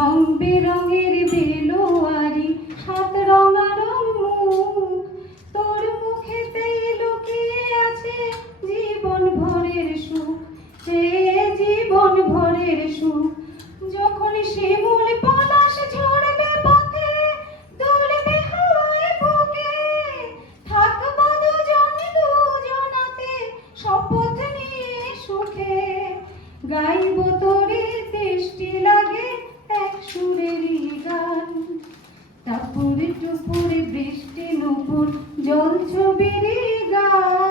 রং বেরঙের বেলোয়ারি সাত রঙারং মুখ, তোর মুখেতেই লুকিয়ে আছে জীবন ভরের সুখ, সে জীবন ভরের সুখ। যখন শিমুল পলাশ ঝরবে পথে, দুলবে হাওয়ায় বুকে, থাকবো দুজন দুজনাতে শপথ নিয়ে সুখে। গাইবো তোরে তেষ্টি লাগে এক সুরেরই গান, টাপুর টুপুর বৃষ্টি নুপুর জল ছবির গান।